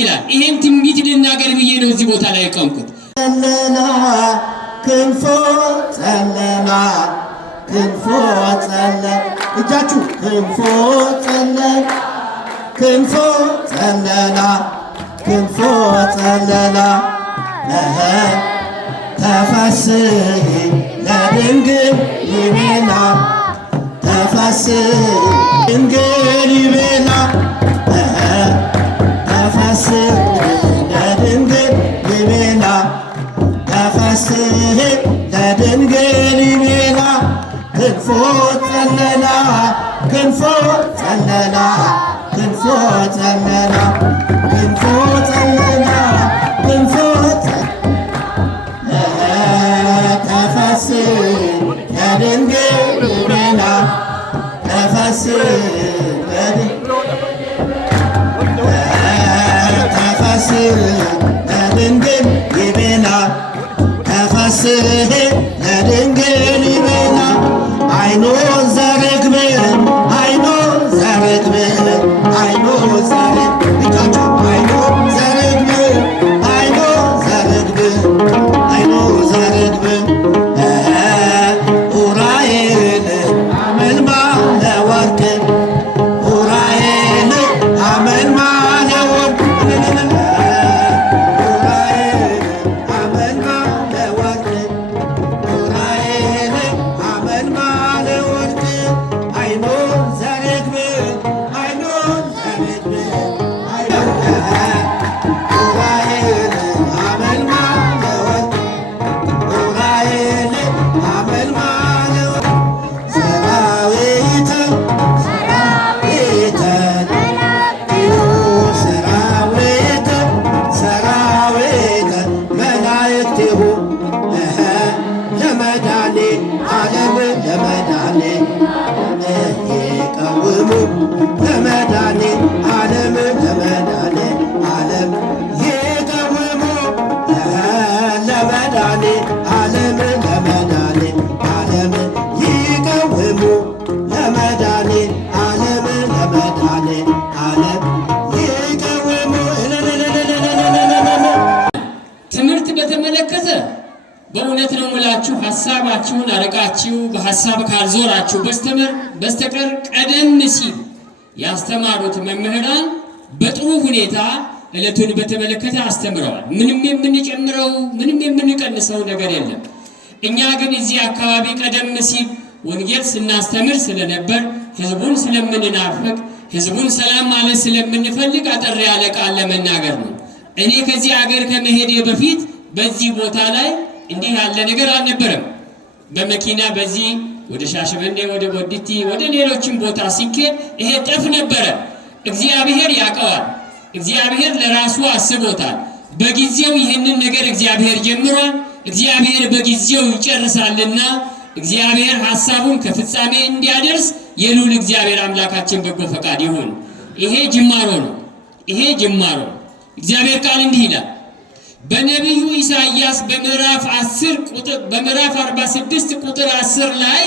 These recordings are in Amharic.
ይችላል። ይሄን ትንቢት ልናገር ብዬ ነው እዚህ ቦታ ላይ ቆምኩት። ጸለና ክንፎ ጸለና ክንፎ ጸለ እጃችሁ ክንፎ ጸለና ክንፎ ጸለና ክንፎ ጸለና ተፈስሒ ለድንግል ይቤላ ተፈስሒ ድንግል ይቤላ ተፈስሒ ለድንግል ይቤላ ተፈስሒ ለድንግል ይቤላ ክንፎ ጸለላ ክንፎ ጸለላ ክንፎ ጸለላ ክንፎ ጸለላ ክንፎ ተፈስሒ ለድንግል ይቤላ ተፈስሒ ለድንግል ይቤላ ተፈስሒ ለድንግል ይቤላ አይኖ ዘርግብ አይኖ ዘርግብ አይኖ ዘርግብ እጃችሁ አይኖ ዘርግብ አይኖ ዘርግብ አይኖ ዘርግብ ኡራኤል አመልማለ ወርቅ ኡራኤል አመልማለ ወርቅ ኡራኤል አመልማለ ወርቅ ኡራኤል አመልማለ ወርቅ አይኖ ዘርግብ አይኖ ዘርግብ ኡራኤል አመልማለ ወርቅ ኡራኤል አመልማለ ወርቅ ሰራዊተ ሰራዊተ ሰራዊተ ሰራዊተ መላእክቲሁ ለመድኃኔ ዓለም ለመድኃኔ ይቀውሙ ለመድኃኔ ዓለም ለመድኃኔ ዓለም ይቀውሙ ለመድኃኔ ዓለም ለመድኃኔ ዓለም ይቀውሙ ለመድኃኔ ዓለም ለመድኃኔ ዓለም ይቀውሙ። ትምህርት በተመለከተ በእውነት ነው የምላችሁ፣ ሐሳባችሁን አርቃችሁ በሐሳብ ካልዞራችሁ በስተቀር ቀደም ሲል ያስተማሩት መምህራን በጥሩ ሁኔታ ዕለቱን በተመለከተ አስተምረዋል። ምንም የምንጨምረው ምንም የምንቀንሰው ነገር የለም። እኛ ግን እዚህ አካባቢ ቀደም ሲል ወንጌል ስናስተምር ስለነበር ህዝቡን ስለምንናፍቅ ህዝቡን ሰላም ማለት ስለምንፈልግ አጠር ያለ ቃል ለመናገር ነው። እኔ ከዚህ አገር ከመሄዴ በፊት በዚህ ቦታ ላይ እንዲህ ያለ ነገር አልነበረም። በመኪና በዚህ ወደ ሻሸመኔ ወደ ቦዲቲ ወደ ሌሎችም ቦታ ሲኬድ ይሄ ጠፍ ነበረ። እግዚአብሔር ያውቀዋል። እግዚአብሔር ለራሱ አስቦታል። በጊዜው ይህንን ነገር እግዚአብሔር ጀምሯል። እግዚአብሔር በጊዜው ይጨርሳልና እግዚአብሔር ሐሳቡን ከፍጻሜ እንዲያደርስ የሉል እግዚአብሔር አምላካችን በጎ ፈቃድ ይሁን። ይሄ ጅማሮ ነው። ይሄ ጅማሮ እግዚአብሔር ቃል እንዲህ ይላል በነቢዩ ኢሳይያስ በምዕራፍ 46 ቁጥር 10 ላይ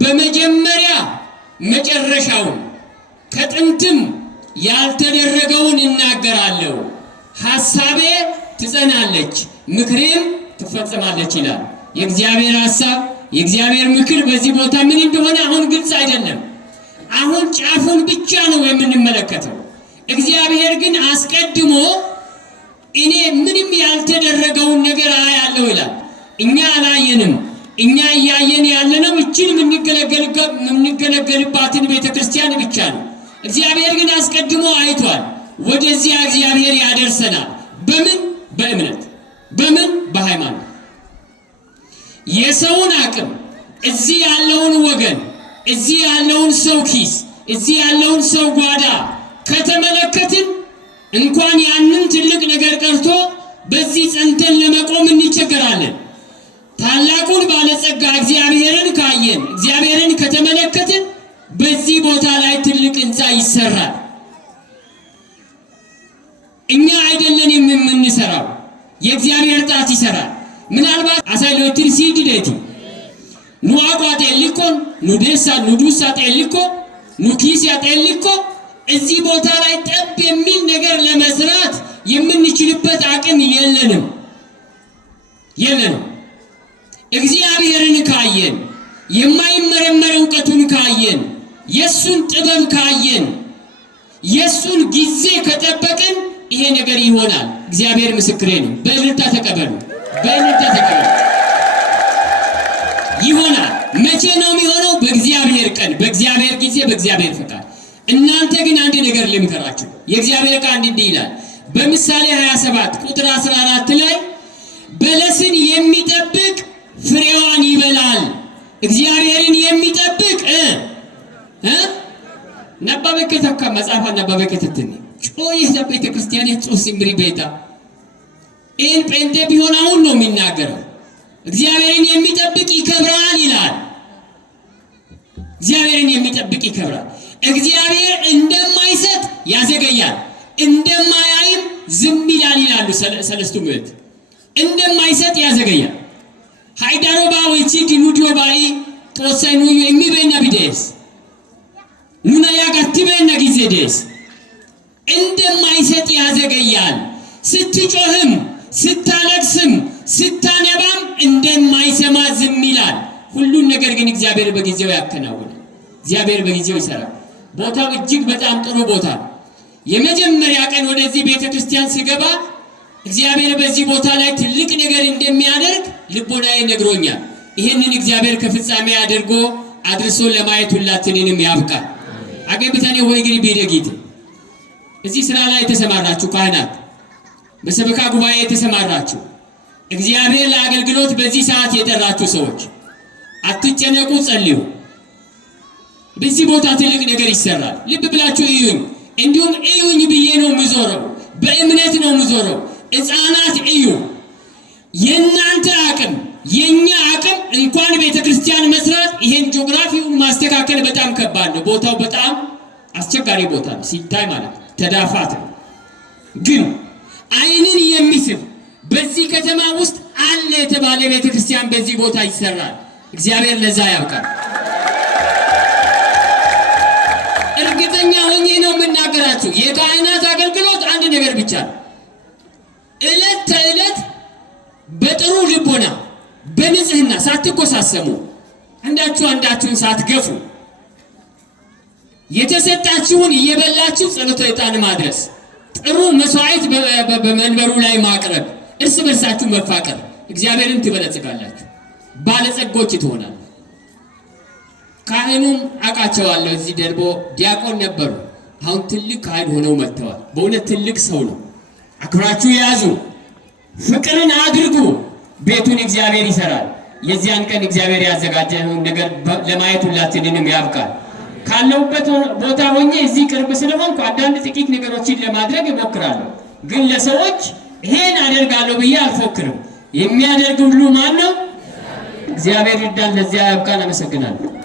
በመጀመሪያ መጨረሻውን ከጥንትም ያልተደረገውን እናገራለሁ፣ ሐሳቤ ትጸናለች፣ ምክሬም ትፈጸማለች ይላል። የእግዚአብሔር ሐሳብ የእግዚአብሔር ምክር በዚህ ቦታ ምን እንደሆነ አሁን ግልጽ አይደለም። አሁን ጫፉን ብቻ ነው የምንመለከተው። እግዚአብሔር ግን አስቀድሞ እኔ ምንም ያልተደረገውን ነገር አያለሁ ይላል። እኛ አላየንም። እኛ እያየን ያለነው እችን የምንገለገልባትን ቤተክርስቲያን ብቻ ነው። እግዚአብሔር ግን አስቀድሞ አይቷል። ወደዚያ እግዚአብሔር ያደርሰናል። በምን? በእምነት። በምን? በሃይማኖት። የሰውን አቅም እዚህ ያለውን ወገን እዚህ ያለውን ሰው ኪስ እዚህ ያለውን ሰው ጓዳ ከተመለከትን እንኳን ያንን ትልቅ ነገር ቀርቶ በዚህ ጸንተን ለመቆም እንቸገራለን። ታላቁን ባለጸጋ እግዚአብሔርን ካየን እግዚአብሔርን ከተመለከትን በዚህ ቦታ ላይ ትልቅ ሕንፃ ይሰራል። እኛ አይደለን የምንሰራው፣ የእግዚአብሔር ጣት ይሰራል። ምናልባት አሳይሎትር ሲዲዴቲ ኑአቋ ጤልኮ ኑዴሳ ኑዱሳ ጤልኮ ኑኪሲያ ጤልኮ እዚህ ቦታ ላይ ጠብ የሚል ነገር ለመስራት የምንችልበት አቅም የለንም። እግዚአብሔርን ካየን፣ የማይመረመር ዕውቀቱን ካየን፣ የሱን ጥበብ ካየን፣ የሱን ጊዜ ከጠበቅን ይሄ ነገር ይሆናል። እግዚአብሔር ምስክሬ ነው። በእልልታ ተቀበሉ፣ ይሆናል። መቼ ነው የሚሆነው? በእግዚአብሔር ቀን፣ በእግዚአብሔር ጊዜ፣ በእግዚአብሔር ፈቃድ። እናንተ ግን አንድ ነገር ልምከራችሁ። የእግዚአብሔር ቃል እንዲህ ይላል በምሳሌ 27 ቁጥር 14 ላይ በለስን የሚጠብቅ ፍሬዋን ይበላል፣ እግዚአብሔርን የሚጠብቅ ነባበከተካ መጽሐፍ ነባበከተተኝ ጮይ ቤተ ክርስቲያን የጾስ ሲምሪ ቤታ ይህን ጴንጤ ቢሆን አሁን ነው የሚናገረው። እግዚአብሔርን የሚጠብቅ ይከብራል ይላል። እግዚአብሔርን የሚጠብቅ ይከብራል። እግዚአብሔር እንደማይሰጥ ያዘገያል፣ እንደማያይም ዝም ይላል ይላሉ ሰለስቱ ምዕት። እንደማይሰጥ ያዘገያል። ሃይዳሮ ባወቺ ዲኑዲዮ ባይ ጦሰኑ የሚበና ቢደስ ኑና ያጋትበና ጊዜ ደስ እንደማይሰጥ ያዘገያል። ስትጮህም ስታለቅስም ስታነባም እንደማይሰማ ዝም ይላል። ሁሉን ነገር ግን እግዚአብሔር በጊዜው ያከናውናል። እግዚአብሔር በጊዜው ይሰራል። ቦታው እጅግ በጣም ጥሩ ቦታ ነው። የመጀመሪያ ቀን ወደዚህ ቤተክርስቲያን ስገባ እግዚአብሔር በዚህ ቦታ ላይ ትልቅ ነገር እንደሚያደርግ ልቦናዬ ነግሮኛል። ይሄንን እግዚአብሔር ከፍጻሜ አድርጎ አድርሶ ለማየት ሁላችንንም ያብቃል። አገቢታኔ ወይ ግሪ ቢደጊት እዚህ ስራ ላይ የተሰማራችሁ ካህናት፣ በሰበካ ጉባኤ የተሰማራችሁ፣ እግዚአብሔር ለአገልግሎት በዚህ ሰዓት የጠራችሁ ሰዎች አትጨነቁ፣ ጸልዩ። በዚህ ቦታ ትልቅ ነገር ይሰራል። ልብ ብላችሁ እዩኝ። እንዲሁም እዩኝ ብዬ ነው ምዞረው፣ በእምነት ነው ምዞረው። ሕፃናት እዩ። የእናንተ አቅም የኛ አቅም እንኳን ቤተክርስቲያን መስራት ይሄን ጂኦግራፊውን ማስተካከል በጣም ከባድ ነው። ቦታው በጣም አስቸጋሪ ቦታ ነው ሲታይ ማለት ነው። ተዳፋት ነው። ግን ዓይንን የሚስብ በዚህ ከተማ ውስጥ አለ የተባለ ቤተክርስቲያን በዚህ ቦታ ይሰራል። እግዚአብሔር ለዛ ያብቃል። እርግጠኛ ሆኜ ነው የምናገራችሁ። የካህናት አገልግሎት አንድ ነገር ብቻ ነው። ዕለት ተዕለት በጥሩ ልቦና በንጽህና ሳትቆሳሰሙ አንዳችሁን ሳትገፉ የተሰጣችሁን እየበላችሁ ጸሎተ ዕጣን ማድረስ፣ ጥሩ መስዋዕት በመንበሩ ላይ ማቅረብ፣ እርስ በርሳችሁ መፋቀር፣ እግዚአብሔርን ትበለጽጋላችሁ፣ ባለጸጎች ትሆናላችሁ። ካህኑም አውቃቸዋለሁ። እዚህ ደርቦ ዲያቆን ነበሩ። አሁን ትልቅ ካህን ሆነው መጥተዋል። በእውነት ትልቅ ሰው ነው። አክብራችሁ ያዙ፣ ፍቅርን አድርጉ። ቤቱን እግዚአብሔር ይሰራል። የዚያን ቀን እግዚአብሔር ያዘጋጀውን ነገር ለማየት ሁላችንንም ያብቃል። ካለሁበት ቦታ ሆኜ እዚህ ቅርብ ስለሆንኩ አንዳንድ ጥቂት ነገሮችን ለማድረግ እሞክራለሁ። ግን ለሰዎች ይሄን አደርጋለሁ ብዬ አልፎክርም። የሚያደርግ ሁሉ ማን ነው? እግዚአብሔር ይርዳን። ለዚያ ያብቃን። አመሰግናለሁ።